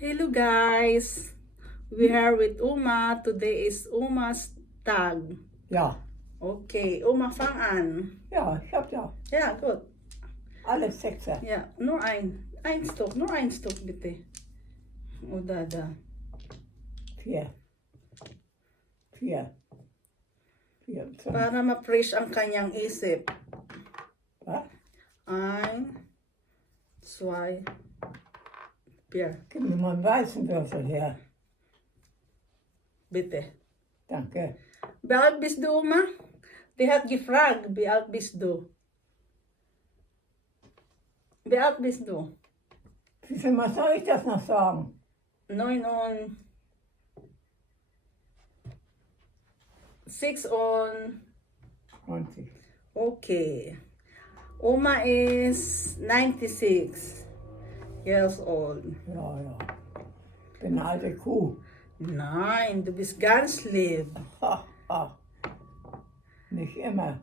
Hello guys, we are with Uma. Today is Uma's tag. Ja, Okay, Uma, fang an. ja, ich hab ja Ja, gut. alle Sechser. Ja, nur ein Stück, nur ein Stück bitte. Oder da. Vier. Vier. Vier. Fünf. Para ma-fresh ang kanyang isip. Was? Ein, zwei, vier. Gib mir mal einen weißen Würfel her. Bitte. Danke. Wie alt bist du, Uma? Die hat gefragt, wie alt bist du? Wie alt bist du? Wie viel Mal soll ich das noch sagen? 6 und 20. okay. Uma is 96 years old. Ja, ja. Ich bin eine alte Kuh. Nein, du bist ganz lieb. Ha, ha. Nicht immer.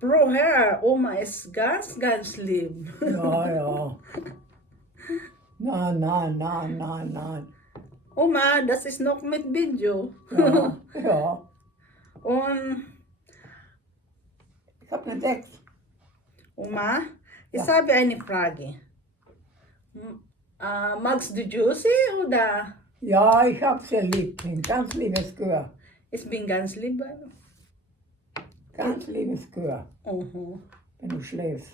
Bro, her, Oma ist ganz lieb. Ja, ja. Nein, nein, nein, nein, nein. Oma, das ist noch mit Video. Ja, ja. Und Ich hab eine 6. Oma, ich Ja. habe eine Frage. Magst du Juicy oder? Ja, ich hab sehr lieb. Ein ganz liebes Gehör. Ich bin ganz lieb. Ganz liebes Gehör, Mhm. wenn du schläfst.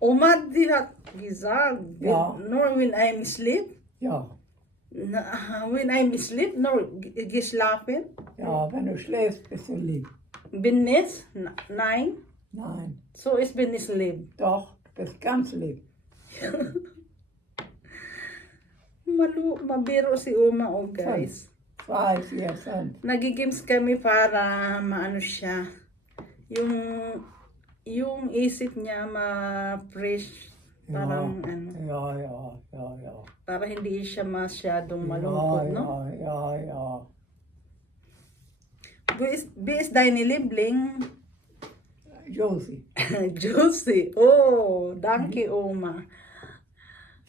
Oma, die hat gesagt, Ja. nur when I'm asleep, Ja, when I'm asleep, nur geschlafen, ja, wenn du schläfst, bist du lieb. bin nicht, nein, Nein, so ich bin nicht lieb. doch, du bist ganz lieb. Mabiro si Uma, oh guys. 2, 4, 5. Nagigames kami para maano siya, yung isip niya ma-fresh, parang ano, Ja, ja, ja, ja. para hindi siya masyadong Ja, malungkot, no? ja, ja, ja. Wie ist deine Liebling? Josie. Juicy. Oh, danke Oma.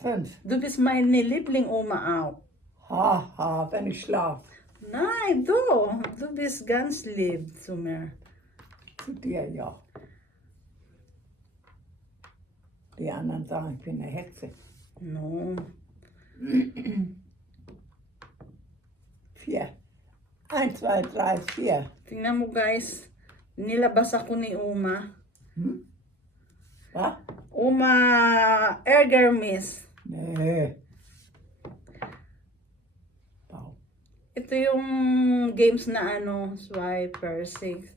5. Du bist meine Liebling Oma auch. Ha, ha, wenn ich schlaf. Nein, du bist ganz lieb zu mir. Zu dir, ja. Die anderen sagen, ich bin eine Hexe. No. 4. 1, 2, 3, 4. Tingnan mo guys, nilabas ako ni Uma. Hm? Was? Uma Erger Miss. Nee. Wow. Ito yung games na ano, Swiper 6.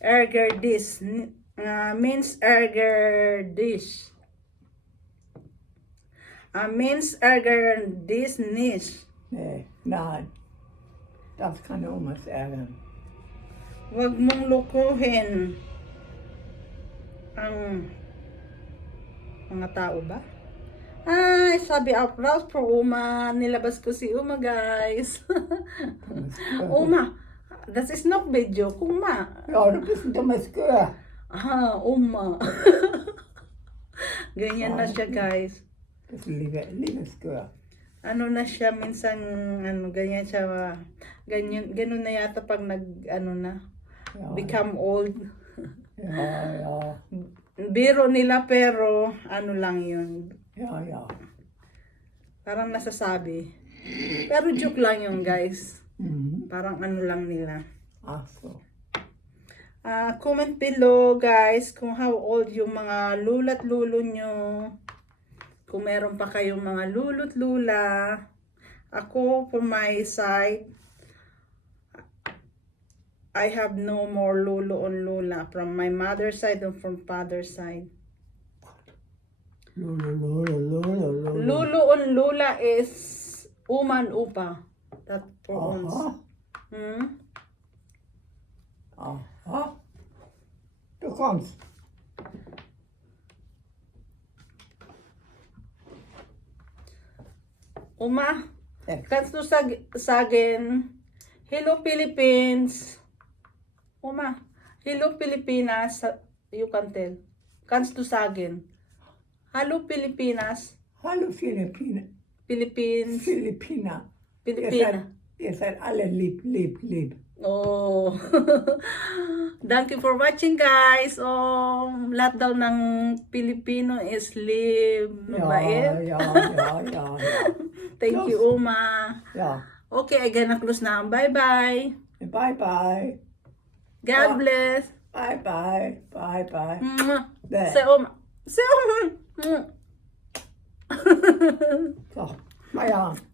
Erger Dish. Means Erger Dish. Means Erger Dish Niche. Nee, nein. Das kann Omas ärgern. Huwag mong lukuhin ang mga tao ba? Ay, sabi applause for Uma. Nilabas ko si Uma, guys. Uma, das ist noch video. Uma. Ja, du bist ein dummes Gehör. Ah, Uma. Ganyan na siya, guys. Das ist ein liebes Gehör. Ano na siya, minsan, ano, ganyan siya, ganun na yata pag ano na, Ja, become old. ja, ja, Biro nila pero ano lang yun. ja, ja. Parang nasasabi. Pero joke lang yun guys. Mhm. Parang ano lang nila. Ach so. Comment below guys kung how old yung mga lula't lulo nyo. Kung meron pa kayong mga lulu't lula. Ako for my side, I have no more lulo on lula from my mother's side and from father's side. Lulu, lulu, lulu, lulu. Lulo on lula is uman upa. That for uns. Aha, Hmm? aha. Du kommst. Uma, Sechs. kannst du sagen, hello Philippines? Uma, hello Pilipinas, you can tell. Kannst du sagen? Hello, Pilipinas. Hallo Filipina. Philippines. Filipina. Pilipina. Ihr seid alle lieb, lieb, lieb. Oh. Thank you for watching, guys. Oh, lahat daw ng Pilipino is live. Mabait. Ja. Thank you, Uma. Ja. Okay, I gonna close now. Bye-bye. Bye-bye. God Oh. bless. Bye-bye. Bye-bye. Mwah. Bye. Say Uma. Say Uma. Mwah. So, Feierabend.